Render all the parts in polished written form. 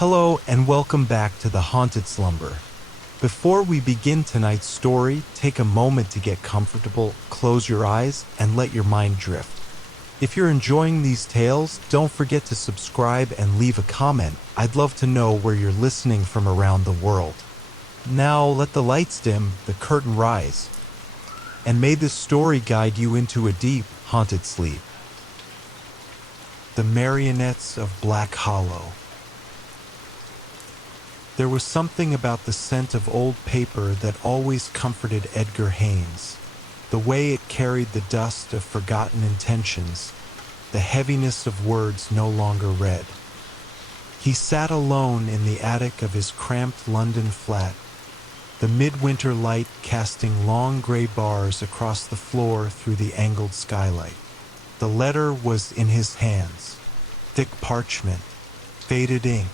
Hello and welcome back to the Haunted Slumber. Before we begin tonight's story, take a moment to get comfortable, close your eyes, and let your mind drift. If you're enjoying these tales, don't forget to subscribe and leave a comment. I'd love to know where you're listening from around the world. Now let the lights dim, the curtain rise, and may this story guide you into a deep, haunted sleep. The Marionettes of Black Hollow. There was something about the scent of old paper that always comforted Edgar Haynes. The way it carried the dust of forgotten intentions, the heaviness of words no longer read. He sat alone in the attic of his cramped London flat, the midwinter light casting long gray bars across the floor through the angled skylight. The letter was in his hands, thick parchment, faded ink,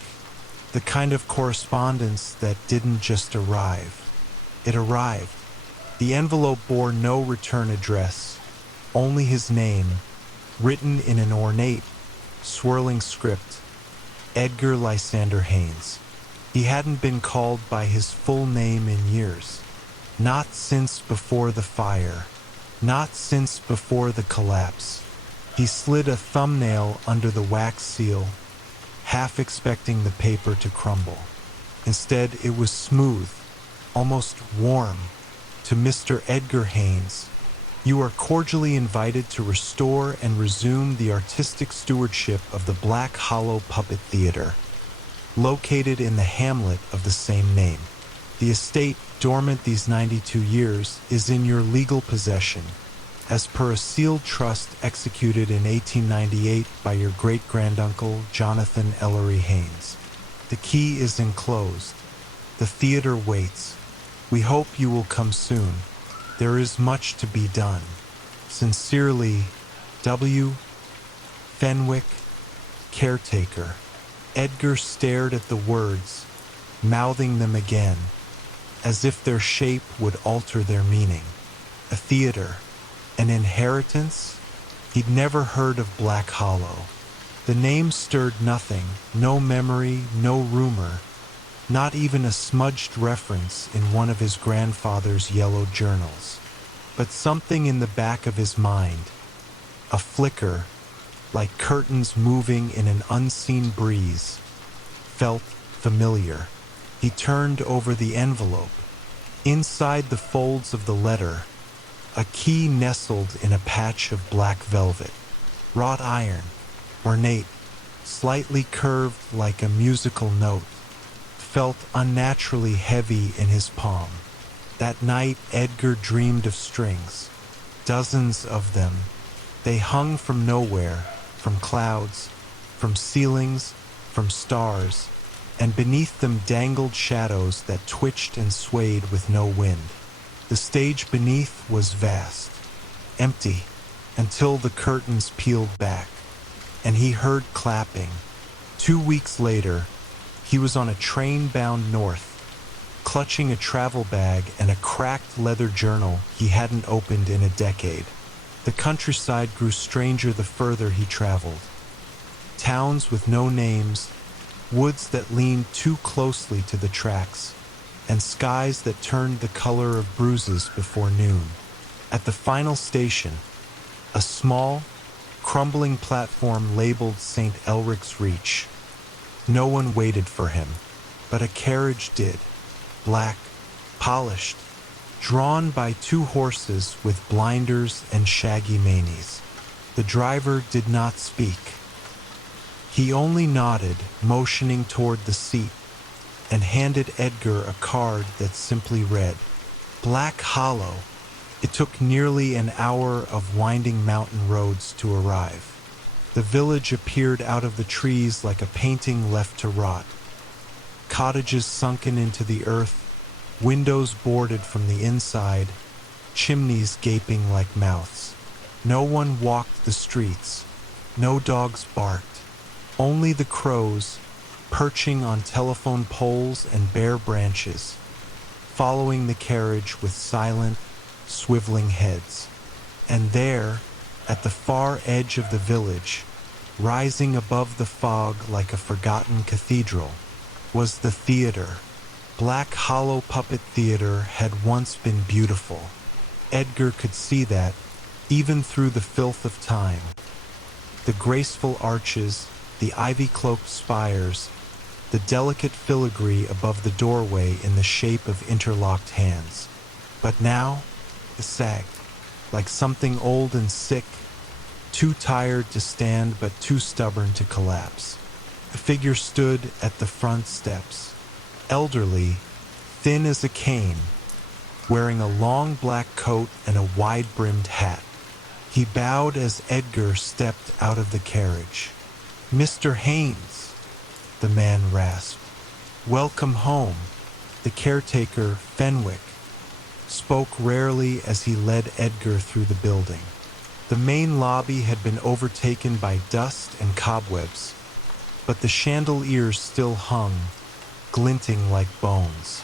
the kind of correspondence that didn't just arrive. It arrived. The envelope bore no return address, only his name, written in an ornate, swirling script, Edgar Lysander Haynes. He hadn't been called by his full name in years. Not since before the fire. Not since before the collapse. He slid a thumbnail under the wax seal, half expecting the paper to crumble. Instead, it was smooth, almost warm. To Mr. Edgar Haynes, you are cordially invited to restore and resume the artistic stewardship of the Black Hollow Puppet Theater, located in the hamlet of the same name. The estate, dormant these 92 years, is in your legal possession, as per a sealed trust executed in 1898 by your great-granduncle Jonathan Ellery Haynes. The key is enclosed. The theater waits. We hope you will come soon. There is much to be done. Sincerely, W. Fenwick, Caretaker. Edgar stared at the words, mouthing them again, as if their shape would alter their meaning. A theater. An inheritance? He'd never heard of Black Hollow. The name stirred nothing, no memory, no rumor, not even a smudged reference in one of his grandfather's yellow journals. But something in the back of his mind, a flicker, like curtains moving in an unseen breeze, felt familiar. He turned over the envelope. Inside the folds of the letter, a key nestled in a patch of black velvet, wrought iron, ornate, slightly curved like a musical note, felt unnaturally heavy in his palm. That night Edgar dreamed of strings, dozens of them. They hung from nowhere, from clouds, from ceilings, from stars, and beneath them dangled shadows that twitched and swayed with no wind. The stage beneath was vast, empty, until the curtains peeled back, and he heard clapping. 2 weeks later, he was on a train bound north, clutching a travel bag and a cracked leather journal he hadn't opened in a decade. The countryside grew stranger the further he traveled. Towns with no names, woods that leaned too closely to the tracks, and skies that turned the color of bruises before noon. At the final station, a small, crumbling platform labeled St. Elric's Reach. No one waited for him, but a carriage did, black, polished, drawn by 2 horses with blinders and shaggy manes. The driver did not speak. He only nodded, motioning toward the seat, and handed Edgar a card that simply read, Black Hollow. It took nearly an hour of winding mountain roads to arrive. The village appeared out of the trees like a painting left to rot. Cottages sunken into the earth, windows boarded from the inside, chimneys gaping like mouths. No one walked the streets. No dogs barked. Only the crows, perching on telephone poles and bare branches, following the carriage with silent, swiveling heads. And there, at the far edge of the village, rising above the fog like a forgotten cathedral, was the theater. Black Hollow Puppet Theater had once been beautiful. Edgar could see that, even through the filth of time. The graceful arches, the ivy-cloaked spires, the delicate filigree above the doorway in the shape of interlocked hands. But now, it sagged, like something old and sick, too tired to stand but too stubborn to collapse. A figure stood at the front steps, elderly, thin as a cane, wearing a long black coat and a wide-brimmed hat. He bowed as Edgar stepped out of the carriage. "Mr. Haynes," the man rasped. "Welcome home." The caretaker, Fenwick, spoke rarely as he led Edgar through the building. The main lobby had been overtaken by dust and cobwebs, but the chandeliers still hung, glinting like bones.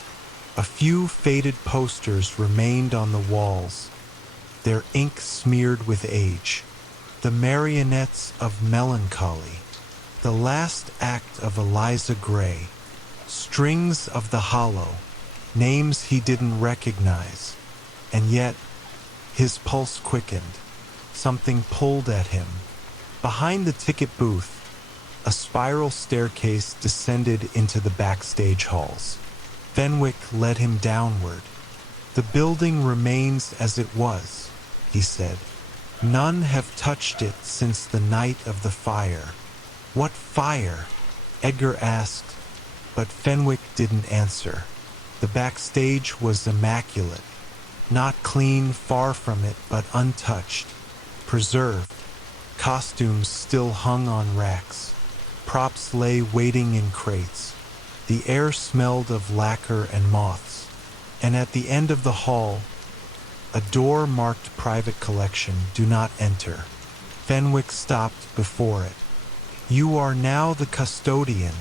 A few faded posters remained on the walls, their ink smeared with age. The Marionettes of Melancholy, the last act of Eliza Gray, Strings of the Hollow, names he didn't recognize. And yet, his pulse quickened. Something pulled at him. Behind the ticket booth, a spiral staircase descended into the backstage halls. Fenwick led him downward. "The building remains as it was," he said. "None have touched it since the night of the fire." "What fire?" Edgar asked, but Fenwick didn't answer. The backstage was immaculate. Not clean, far from it, but untouched, preserved. Costumes still hung on racks. Props lay waiting in crates. The air smelled of lacquer and moths. And at the end of the hall, a door marked "Private Collection, do not enter." Fenwick stopped before it. "You are now the custodian,"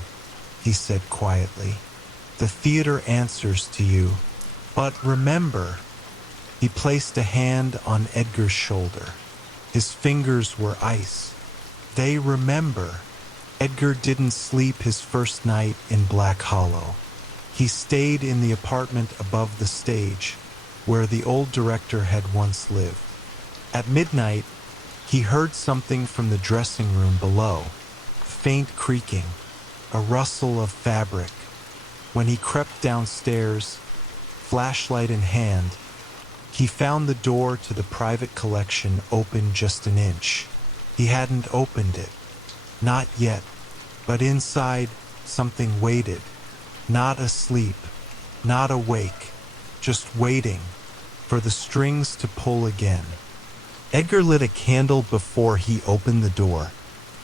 he said quietly. "The theater answers to you. But remember," he placed a hand on Edgar's shoulder. His fingers were ice. "They remember." Edgar didn't sleep his first night in Black Hollow. He stayed in the apartment above the stage, where the old director had once lived. At midnight, he heard something from the dressing room below, faint creaking, a rustle of fabric. When he crept downstairs, flashlight in hand, he found the door to the private collection open just an inch. He hadn't opened it. Not yet. But inside, something waited. Not asleep, not awake, just waiting for the strings to pull again. Edgar lit a candle before he opened the door.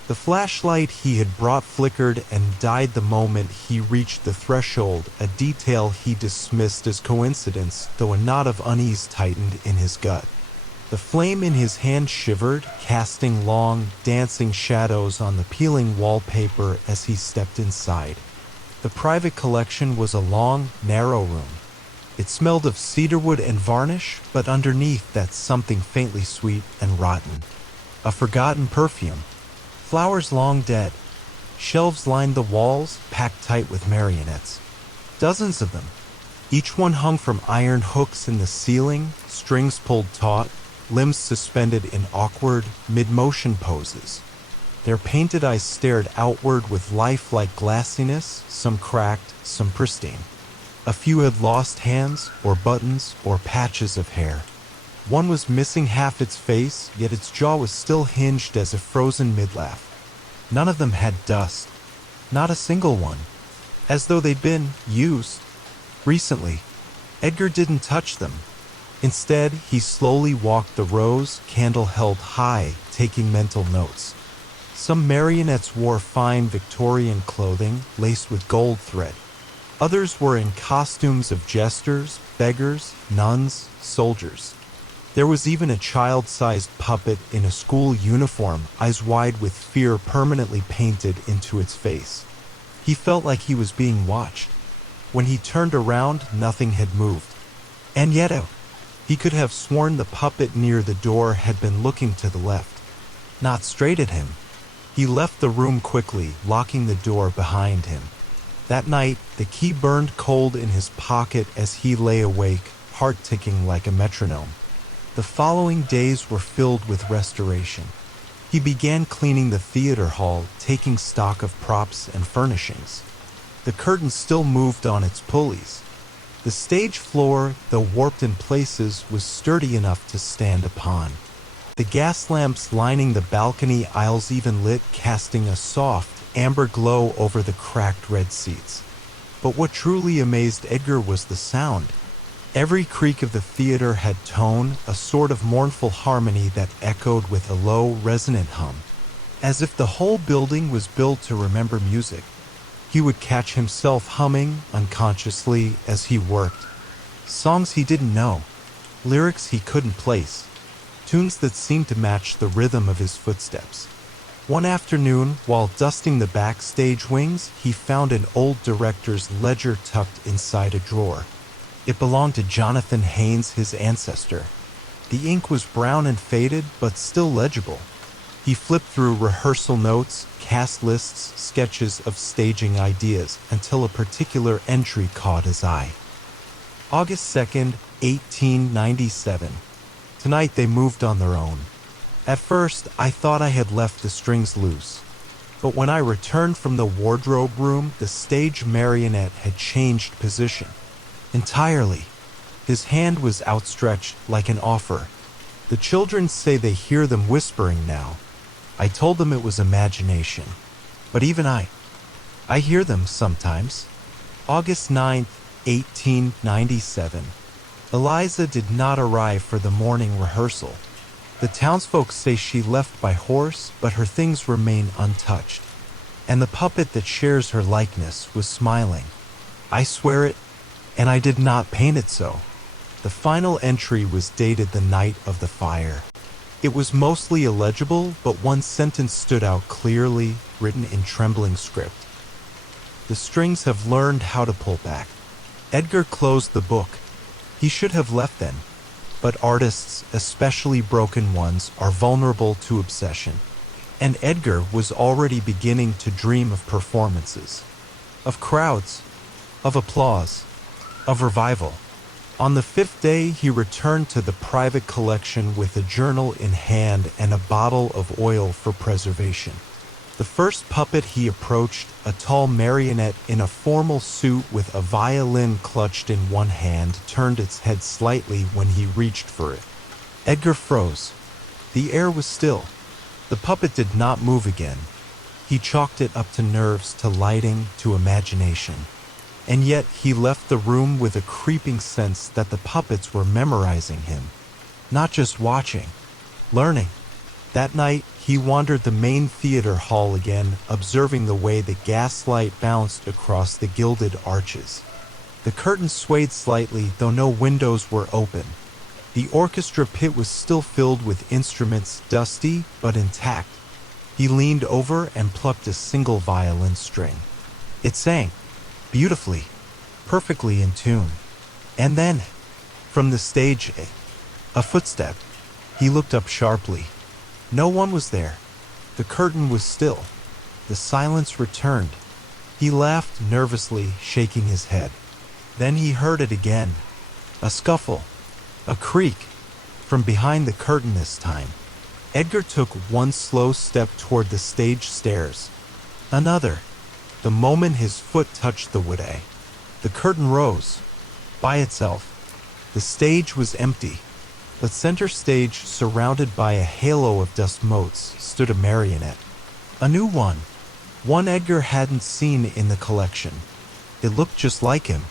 The flashlight he had brought flickered and died the moment he reached the threshold, a detail he dismissed as coincidence, though a knot of unease tightened in his gut. The flame in his hand shivered, casting long, dancing shadows on the peeling wallpaper as he stepped inside. The private collection was a long, narrow room. It smelled of cedarwood and varnish, but underneath that something faintly sweet and rotten. A forgotten perfume. Flowers long dead. Shelves lined the walls, packed tight with marionettes. Dozens of them. Each one hung from iron hooks in the ceiling, strings pulled taut, limbs suspended in awkward, mid-motion poses. Their painted eyes stared outward with lifelike glassiness, some cracked, some pristine. A few had lost hands, or buttons, or patches of hair. One was missing half its face, yet its jaw was still hinged as a frozen mid-laugh. None of them had dust. Not a single one. As though they'd been used. Recently. Edgar didn't touch them. Instead, he slowly walked the rows, candle held high, taking mental notes. Some marionettes wore fine Victorian clothing, laced with gold thread. Others were in costumes of jesters, beggars, nuns, soldiers. There was even a child-sized puppet in a school uniform, eyes wide with fear permanently painted into its face. He felt like he was being watched. When he turned around, nothing had moved. And yet, he could have sworn the puppet near the door had been looking to the left, not straight at him. He left the room quickly, locking the door behind him. That night, the key burned cold in his pocket as he lay awake, heart ticking like a metronome. The following days were filled with restoration. He began cleaning the theater hall, taking stock of props and furnishings. The curtain still moved on its pulleys. The stage floor, though warped in places, was sturdy enough to stand upon. The gas lamps lining the balcony aisles even lit, casting a soft, amber glow over the cracked red seats. But what truly amazed Edgar was the sound. Every creak of the theater had tone, a sort of mournful harmony that echoed with a low, resonant hum, as if the whole building was built to remember music. He would catch himself humming, unconsciously, as he worked. Songs he didn't know, lyrics he couldn't place, tunes that seemed to match the rhythm of his footsteps. One afternoon, while dusting the backstage wings, he found an old director's ledger tucked inside a drawer. It belonged to Jonathan Haynes, his ancestor. The ink was brown and faded, but still legible. He flipped through rehearsal notes, cast lists, sketches of staging ideas, until a particular entry caught his eye. August 2nd, 1897. Tonight they moved on their own. At first, I thought I had left the strings loose. But when I returned from the wardrobe room, the stage marionette had changed position. Entirely. His hand was outstretched like an offer. The children say they hear them whispering now. I told them it was imagination. But even I hear them sometimes. August 9th, 1897. Eliza did not arrive for the morning rehearsal. The townsfolk say she left by horse, but her things remain untouched. And the puppet that shares her likeness was smiling. I swear it, and I did not paint it so. The final entry was dated the night of the fire. It was mostly illegible, but one sentence stood out clearly, written in trembling script. The strings have learned how to pull back. Edgar closed the book. He should have left then. But artists, especially broken ones, are vulnerable to obsession. And Edgar was already beginning to dream of performances, of crowds, of applause, of revival. On the 5th day, he returned to the private collection with a journal in hand and a bottle of oil for preservation. The first puppet he approached, a tall marionette in a formal suit with a violin clutched in one hand, turned its head slightly when he reached for it. Edgar froze. The air was still. The puppet did not move again. He chalked it up to nerves, to lighting, to imagination. And yet he left the room with a creeping sense that the puppets were memorizing him. Not just watching, learning. That night, he wandered the main theater hall again, observing the way the gaslight bounced across the gilded arches. The curtains swayed slightly, though no windows were open. The orchestra pit was still filled with instruments, dusty but intact. He leaned over and plucked a single violin string. It sang, beautifully, perfectly in tune. And then, from the stage, a footstep. He looked up sharply. No one was there. The curtain was still. The silence returned. He laughed nervously, shaking his head. Then he heard it again. A scuffle. A creak. From behind the curtain this time. Edgar took one slow step toward the stage stairs. Another. The moment his foot touched the wood, the curtain rose. By itself. The stage was empty. But center stage, surrounded by a halo of dust motes, stood a marionette. A new one. One Edgar hadn't seen in the collection. It looked just like him.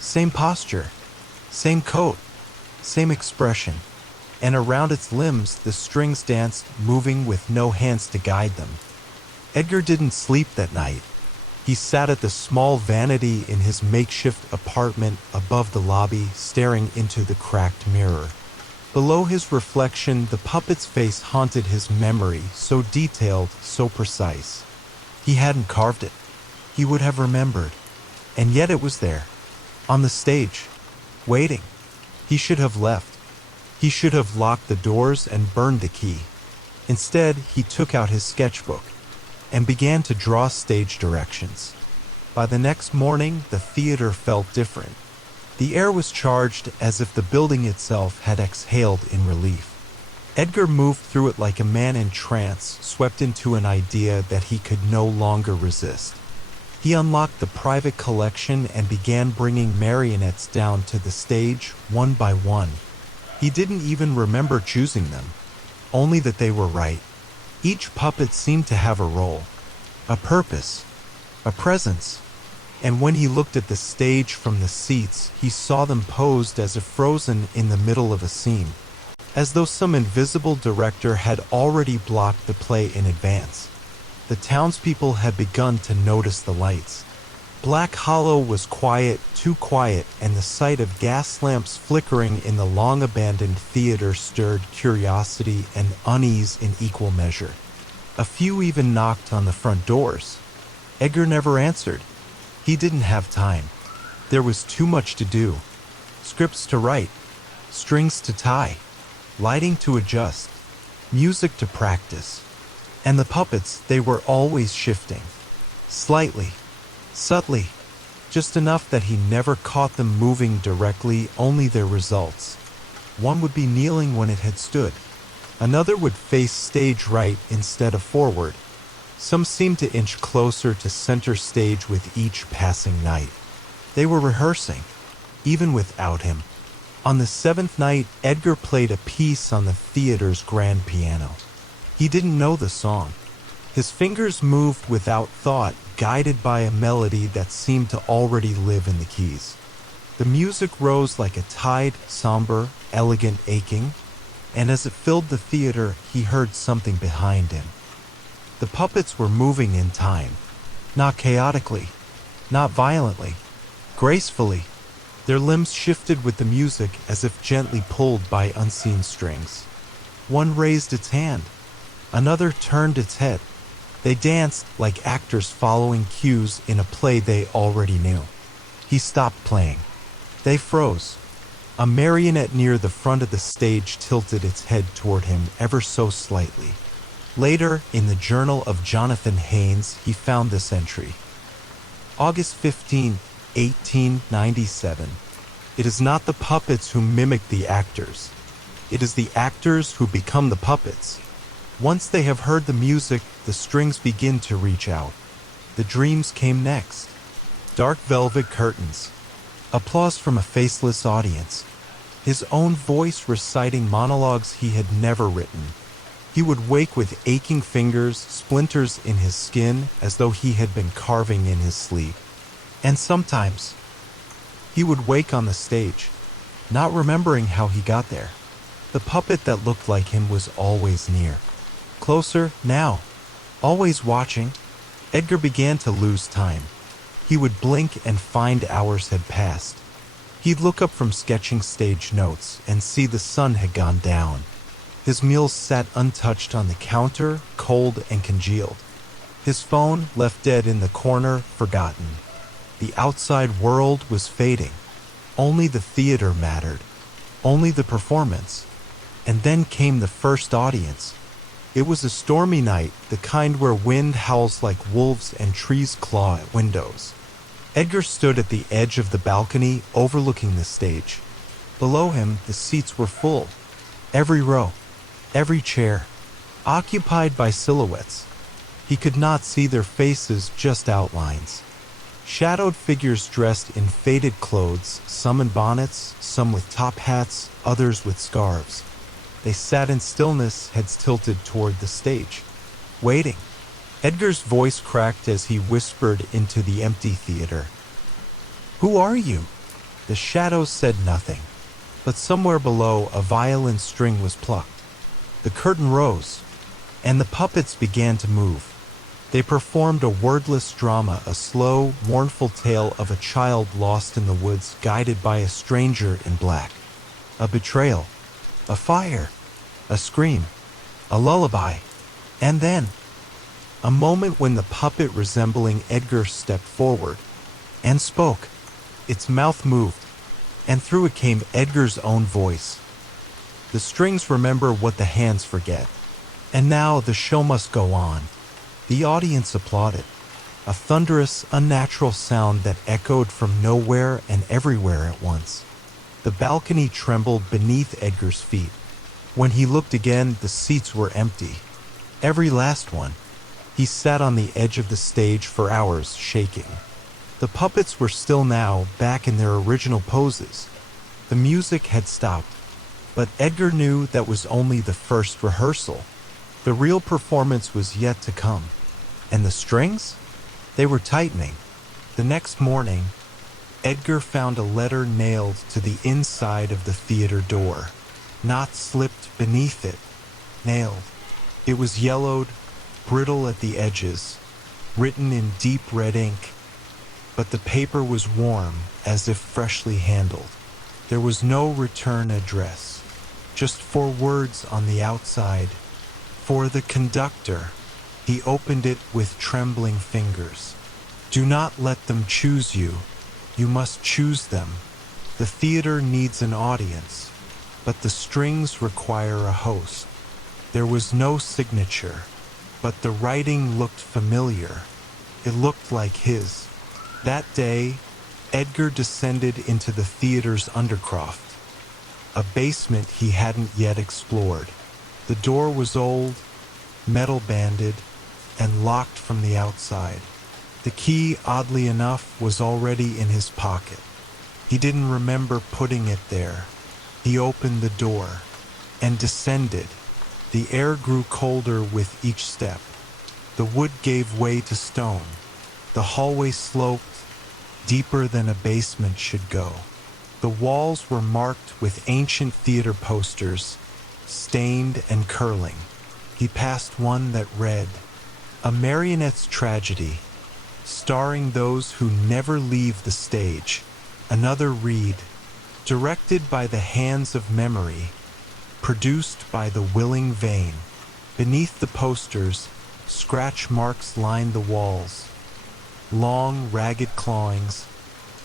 Same posture. Same coat. Same expression. And around its limbs the strings danced, moving with no hands to guide them. Edgar didn't sleep that night. He sat at the small vanity in his makeshift apartment above the lobby, staring into the cracked mirror. Below his reflection, the puppet's face haunted his memory, so detailed, so precise. He hadn't carved it. He would have remembered. And yet it was there, on the stage, waiting. He should have left. He should have locked the doors and burned the key. Instead, he took out his sketchbook and began to draw stage directions. By the next morning, the theater felt different. The air was charged as if the building itself had exhaled in relief. Edgar moved through it like a man in trance, swept into an idea that he could no longer resist. He unlocked the private collection and began bringing marionettes down to the stage, one by one. He didn't even remember choosing them, only that they were right. Each puppet seemed to have a role, a purpose, a presence. And when he looked at the stage from the seats, he saw them posed as if frozen in the middle of a scene, as though some invisible director had already blocked the play in advance. The townspeople had begun to notice the lights. Black Hollow was quiet, too quiet, and the sight of gas lamps flickering in the long-abandoned theater stirred curiosity and unease in equal measure. A few even knocked on the front doors. Edgar never answered. He didn't have time. There was too much to do. Scripts to write, strings to tie, lighting to adjust, music to practice. And the puppets, they were always shifting. Slightly, subtly, just enough that he never caught them moving directly, only their results. One would be kneeling when it had stood. Another would face stage right instead of forward. Some seemed to inch closer to center stage with each passing night. They were rehearsing, even without him. On the 7th night, Edgar played a piece on the theater's grand piano. He didn't know the song. His fingers moved without thought, guided by a melody that seemed to already live in the keys. The music rose like a tide, somber, elegant, aching, and as it filled the theater, he heard something behind him. The puppets were moving in time, not chaotically, not violently, gracefully. Their limbs shifted with the music as if gently pulled by unseen strings. One raised its hand, another turned its head. They danced like actors following cues in a play they already knew. He stopped playing. They froze. A marionette near the front of the stage tilted its head toward him ever so slightly. Later, in the journal of Jonathan Haynes, he found this entry. August 15, 1897. It is not the puppets who mimic the actors. It is the actors who become the puppets. Once they have heard the music, the strings begin to reach out. The dreams came next. Dark velvet curtains. Applause from a faceless audience. His own voice reciting monologues he had never written. He would wake with aching fingers, splinters in his skin, as though he had been carving in his sleep. And sometimes, he would wake on the stage, not remembering how he got there. The puppet that looked like him was always near. Closer, now, always watching. Edgar began to lose time. He would blink and find hours had passed. He'd look up from sketching stage notes and see the sun had gone down. His meals sat untouched on the counter, cold and congealed. His phone left dead in the corner, forgotten. The outside world was fading. Only the theater mattered. Only the performance. And then came the first audience. It was a stormy night, the kind where wind howls like wolves and trees claw at windows. Edgar stood at the edge of the balcony overlooking the stage. Below him, the seats were full. Every row, every chair, occupied by silhouettes. He could not see their faces, just outlines. Shadowed figures dressed in faded clothes, some in bonnets, some with top hats, others with scarves. They sat in stillness, heads tilted toward the stage, waiting. Edgar's voice cracked as he whispered into the empty theater. "Who are you?" The shadows said nothing, but somewhere below a violin string was plucked. The curtain rose, and the puppets began to move. They performed a wordless drama, a slow, mournful tale of a child lost in the woods, guided by a stranger in black. A betrayal, a fire, a scream, a lullaby, and then a moment when the puppet resembling Edgar stepped forward and spoke. Its mouth moved, and through it came Edgar's own voice. The strings remember what the hands forget. And now the show must go on. The audience applauded. a thunderous, unnatural sound that echoed from nowhere and everywhere at once. The balcony trembled beneath Edgar's feet. When he looked again, the seats were empty. Every last one. He sat on the edge of the stage for hours, shaking. The puppets were still now, back in their original poses. The music had stopped, but Edgar knew that was only the first rehearsal. The real performance was yet to come. And the strings? They were tightening. The next morning, Edgar found a letter nailed to the inside of the theater door. Not slipped beneath it. Nailed. It was yellowed, brittle at the edges, written in deep red ink. But the paper was warm, as if freshly handled. There was no return address. Just 4 words on the outside. For the conductor. He opened it with trembling fingers. Do not let them choose you. You must choose them. The theater needs an audience, but the strings require a host. There was no signature, but the writing looked familiar. It looked like his. That day, Edgar descended into the theater's undercroft, a basement he hadn't yet explored. The door was old, metal-banded, and locked from the outside. The key, oddly enough, was already in his pocket. He didn't remember putting it there. He opened the door and descended. The air grew colder with each step. The wood gave way to stone. The hallway sloped, deeper than a basement should go. The walls were marked with ancient theater posters, stained and curling. He passed one that read, "A Marionette's Tragedy, starring those who never leave the stage." Another read, "Directed by the hands of memory, produced by the willing vein." Beneath the posters, scratch marks lined the walls. Long, ragged clawings,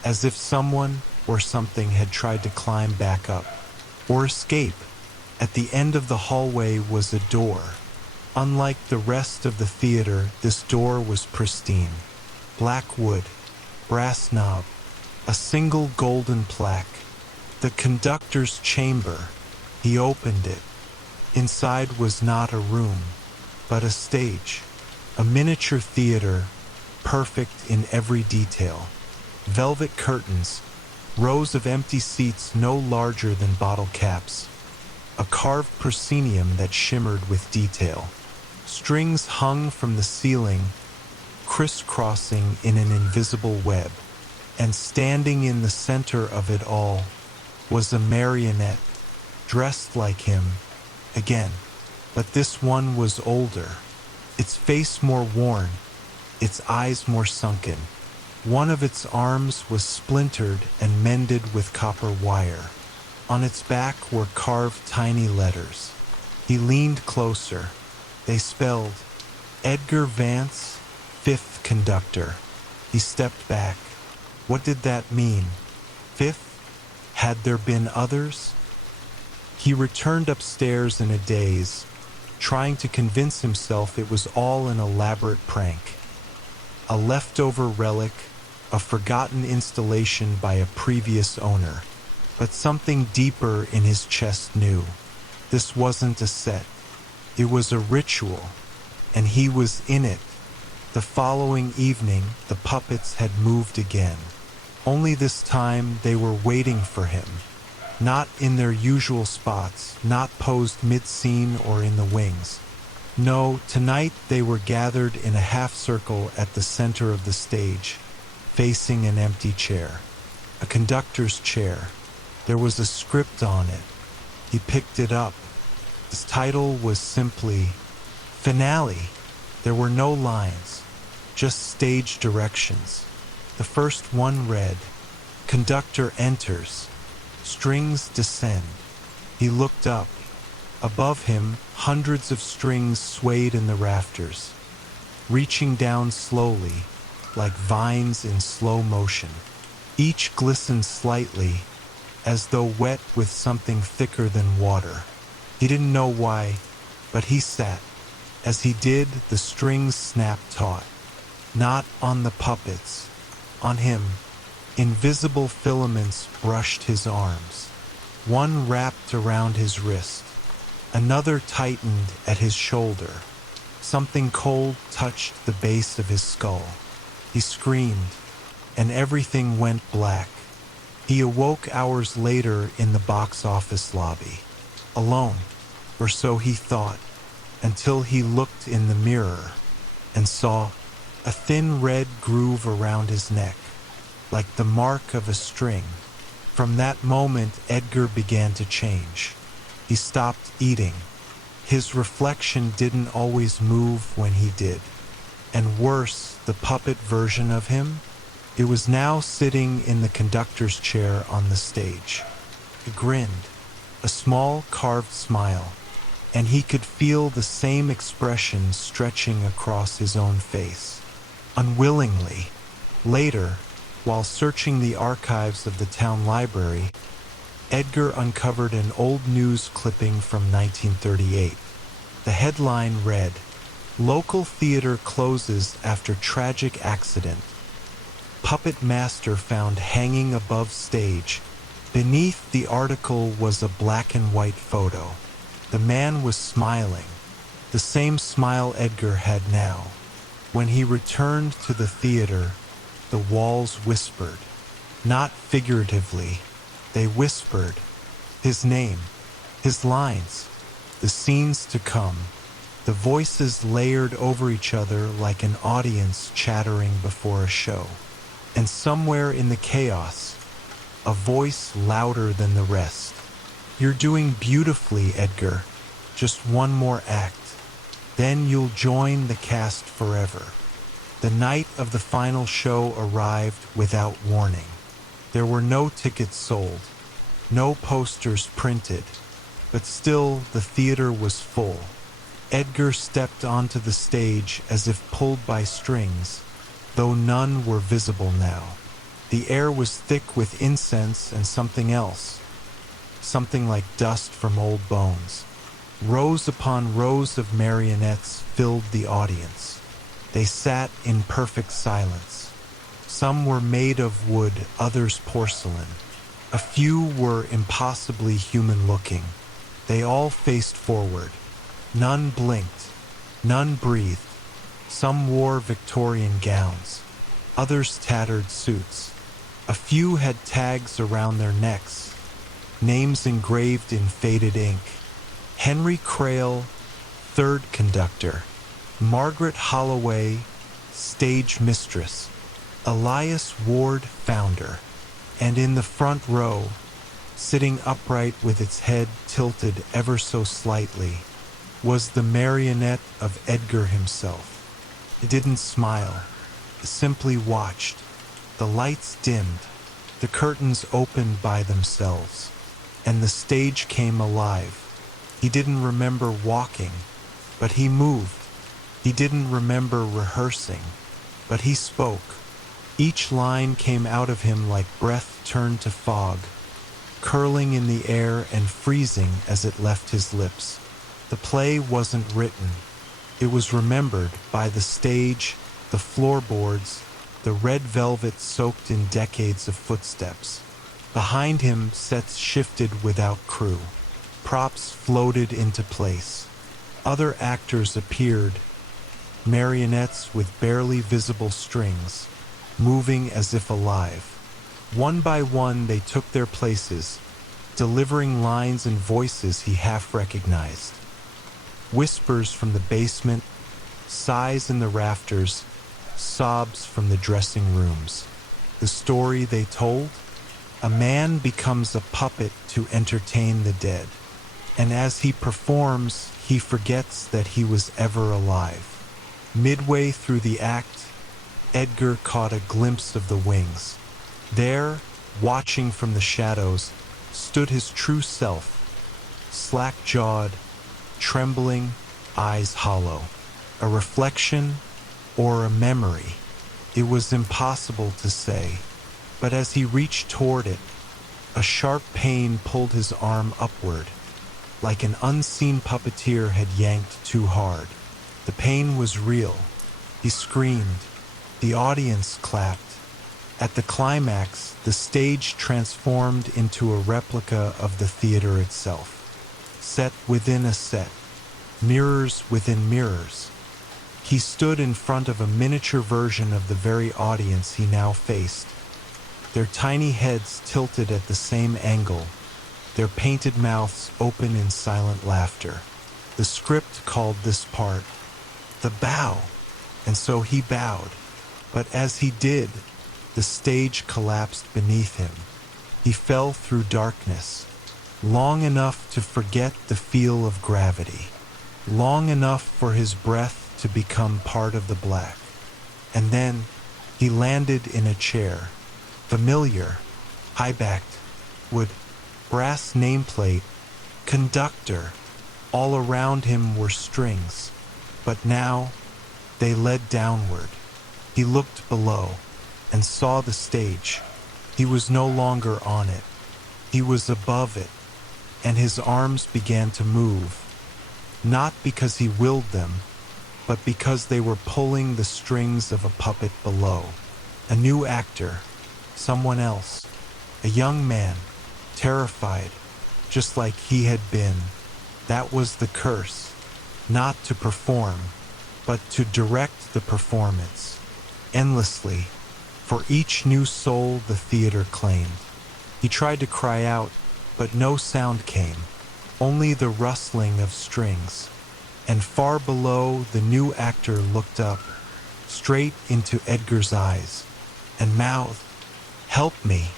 as if someone or something had tried to climb back up or escape. At the end of the hallway was a door. Unlike the rest of the theater, this door was pristine. Black wood, brass knob, a single golden plaque. The conductor's chamber. He opened it. Inside was not a room, but a stage, a miniature theater, perfect in every detail. Velvet curtains, rows of empty seats no larger than bottle caps, a carved proscenium that shimmered with detail. Strings hung from the ceiling, crisscrossing in an invisible web, and standing in the center of it all was a marionette, dressed like him, again. But this one was older, its face more worn, its eyes more sunken. One of its arms was splintered and mended with copper wire. On its back were carved tiny letters. He leaned closer. They spelled, "Edgar Vance, 5th conductor." He stepped back. What did that mean? 5th? Had there been others? He returned upstairs in a daze, trying to convince himself it was all an elaborate prank. A leftover relic, a forgotten installation by a previous owner. But something deeper in his chest knew. This wasn't a set. It was a ritual, and he was in it. The following evening, the puppets had moved again. Only this time they were waiting for him. Not in their usual spots, not posed mid-scene or in the wings. No, tonight they were gathered in a half-circle at the center of the stage, facing an empty chair. A conductor's chair. There was a script on it. He picked it up. Its title was simply Finale. There were no lines, just stage directions. The first one read, "Conductor enters. Strings descend." He looked up. Above him, hundreds of strings swayed in the rafters, reaching down slowly, like vines in slow motion. Each glistened slightly, as though wet with something thicker than water. He didn't know why, but he sat. As he did, the strings snapped taut. not on the puppets, on him. Invisible filaments brushed his arms. One wrapped around his wrist. Another tightened at his shoulder. Something cold touched the base of his skull. He screamed, and everything went black. He awoke hours later in the box office lobby, alone, or so he thought, until he looked in the mirror and saw a thin red groove around his neck, like the mark of a string. From that moment, Edgar began to change. He stopped eating. His reflection didn't always move when he did. And worse, the puppet version of him, it was now sitting in the conductor's chair on the stage. It grinned, a small carved smile, and he could feel the same expression stretching across his own face. Unwillingly, later, while searching the archives of the town library, Edgar uncovered an old news clipping from 1938. The headline read, "Local theater closes after tragic accident. Puppet master found hanging above stage." Beneath the article was a black and white photo. The man was smiling, the same smile Edgar had now. When he returned to the theater, the walls whispered. Not figuratively, they whispered. His name, his lines, the scenes to come. The voices layered over each other like an audience chattering before a show. And somewhere in the chaos, a voice louder than the rest. "You're doing beautifully, Edgar. Just one more act. Then you'll join the cast forever." The night of the final show arrived without warning. There were no tickets sold, no posters printed, but still the theater was full. Edgar stepped onto the stage as if pulled by strings, though none were visible now. The air was thick with incense and something else, something like dust from old bones. Rows upon rows of marionettes filled the audience. They sat in perfect silence. Some were made of wood, others porcelain. A few were impossibly human-looking. They all faced forward. None blinked. None breathed. Some wore Victorian gowns. Others tattered suits. A few had tags around their necks, names engraved in faded ink. Henry Crail, third conductor. Margaret Holloway, stage mistress. Elias Ward, founder. And in the front row, sitting upright with its head tilted ever so slightly, was the marionette of Edgar himself. It didn't smile. It simply watched. The lights dimmed. The curtains opened by themselves. And the stage came alive. He didn't remember walking, but he moved. He didn't remember rehearsing, but he spoke. Each line came out of him like breath turned to fog, curling in the air and freezing as it left his lips. The play wasn't written. It was remembered by the stage, the floorboards, the red velvet soaked in decades of footsteps. Behind him, sets shifted without crew. Props floated into place. Other actors appeared, marionettes with barely visible strings, moving as if alive. One by one they took their places, delivering lines and voices he half recognized. Whispers from the basement, sighs in the rafters, sobs from the dressing rooms. The story they told? A man becomes a puppet to entertain the dead, and as he performs, he forgets that he was ever alive. Midway through the act, Edgar caught a glimpse of the wings. There, watching from the shadows, stood his true self, slack-jawed, trembling, eyes hollow. A reflection or a memory? It was impossible to say, but as he reached toward it, a sharp pain pulled his arm upward, like an unseen puppeteer had yanked too hard. The pain was real. He screamed, The audience clapped. At the climax, the stage transformed into a replica of the theater itself. Set within a set, mirrors within mirrors. He stood in front of a miniature version of the very audience he now faced. Their tiny heads tilted at the same angle, their painted mouths open in silent laughter. The script called this part the bow, and so he bowed. But as he did, the stage collapsed beneath him. He fell through darkness, long enough to forget the feel of gravity, long enough for his breath to become part of the black. And then he landed in a chair, familiar, high-backed, wood, brass nameplate, conductor. All around him were strings, but now they led downward. He looked below and saw the stage. He was no longer on it. He was above it, and his arms began to move, not because he willed them, but because they were pulling the strings of a puppet below. A new actor, someone else, a young man, terrified, just like he had been. That was the curse, not to perform, but to direct the performance, endlessly, for each new soul the theater claimed. He tried to cry out, but no sound came, only the rustling of strings. And far below, the new actor looked up, straight into Edgar's eyes, and mouthed, "Help me."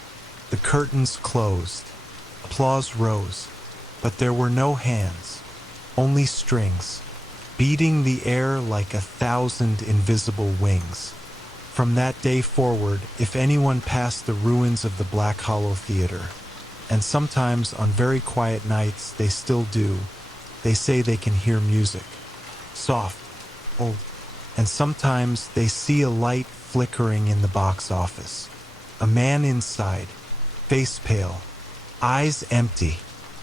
The curtains closed. Applause rose, but there were no hands, only strings, beating the air like 1,000 invisible wings. From that day forward, if anyone passed the ruins of the Black Hollow Theater, and sometimes on very quiet nights they still do, they say they can hear music, soft, old, and sometimes they see a light flickering in the box office. A man inside, face pale, eyes empty,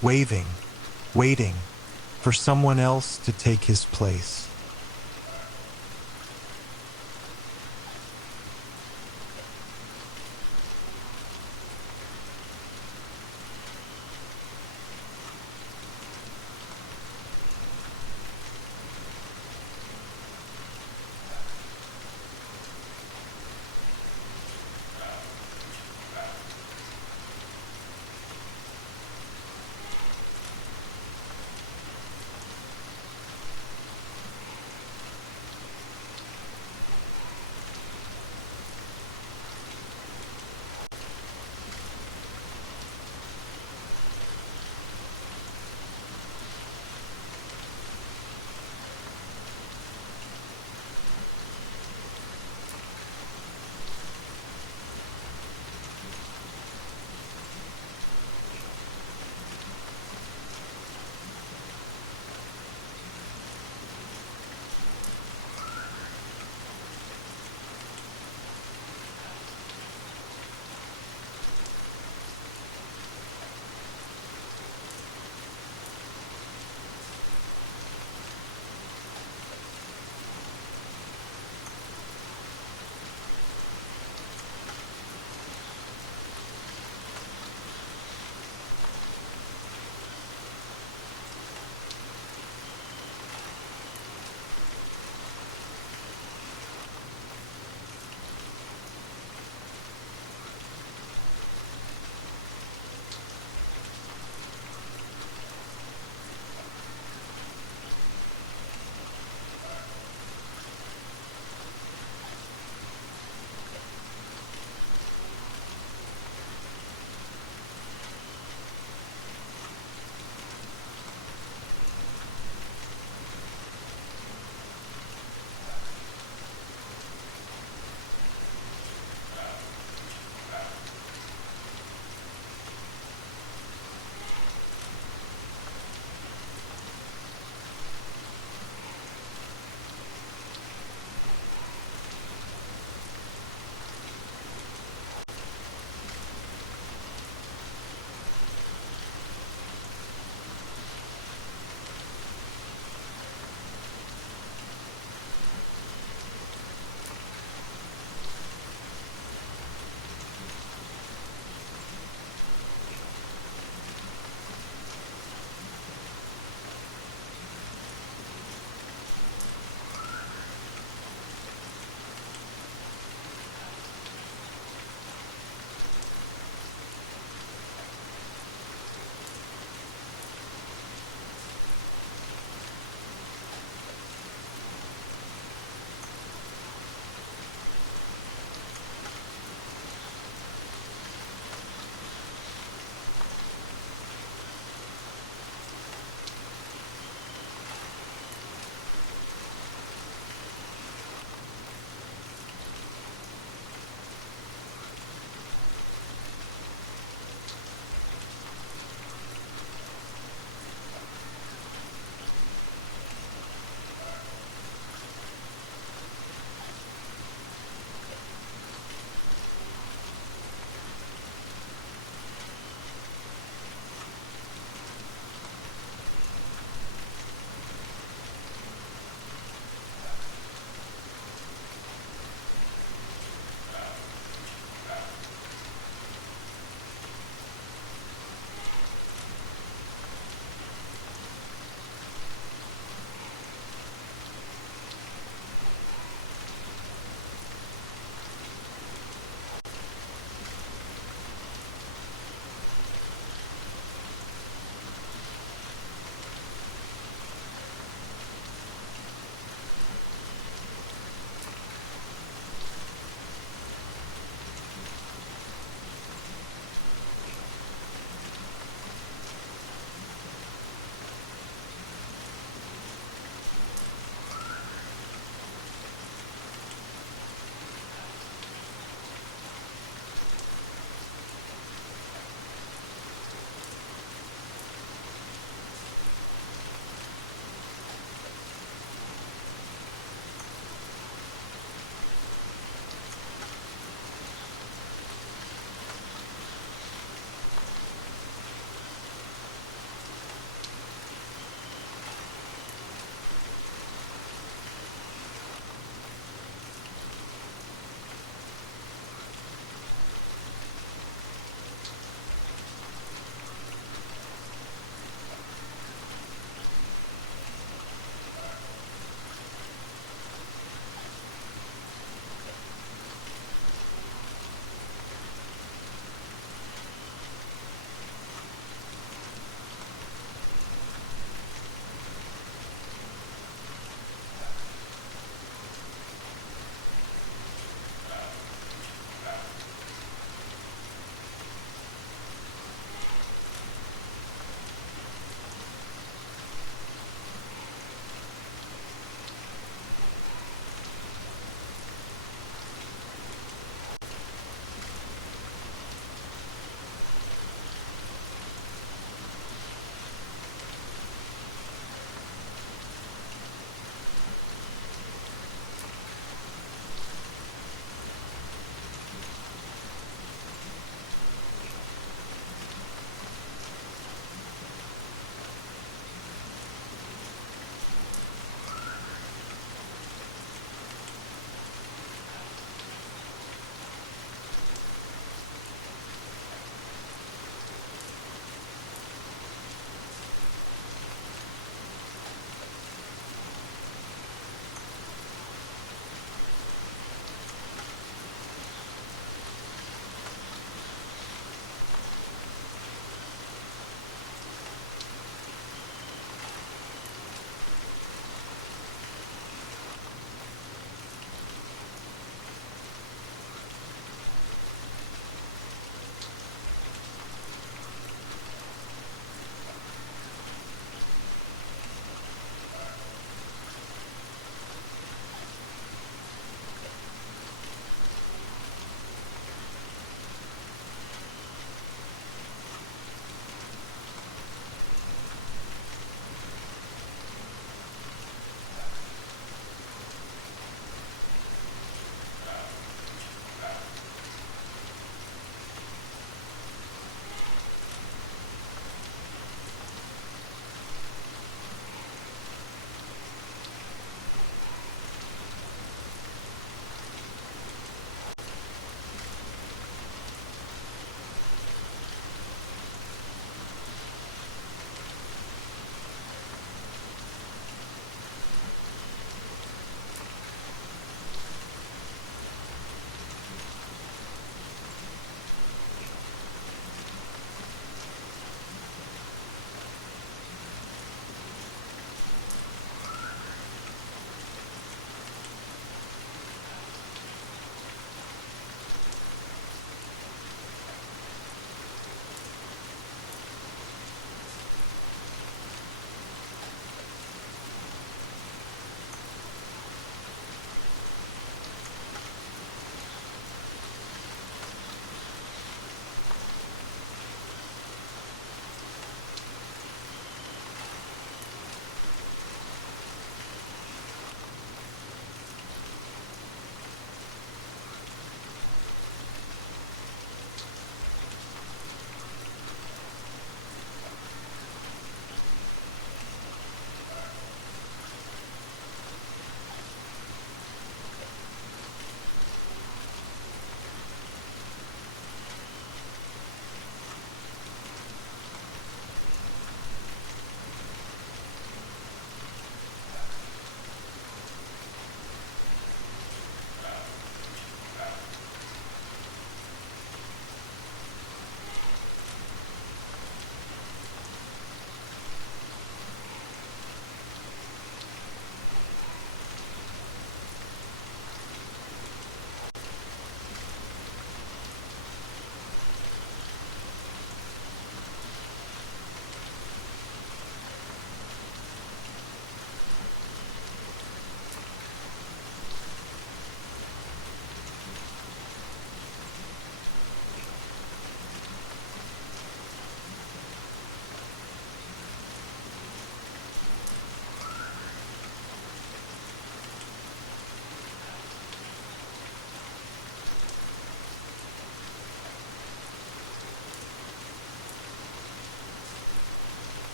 waving, waiting for someone else to take his place.